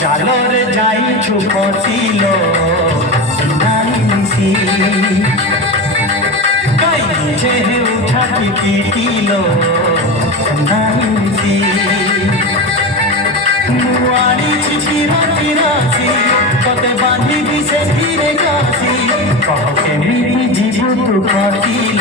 জালরে যাইছু ফসিল সিনাইছি গাইছে উঠাটি পিটিল সিনাইছি মুয়াড়িছি চিরাছি তোতে বাঁধিবি সে ধীরে কাছি কহ কেমিতি জীবু তু ফসিল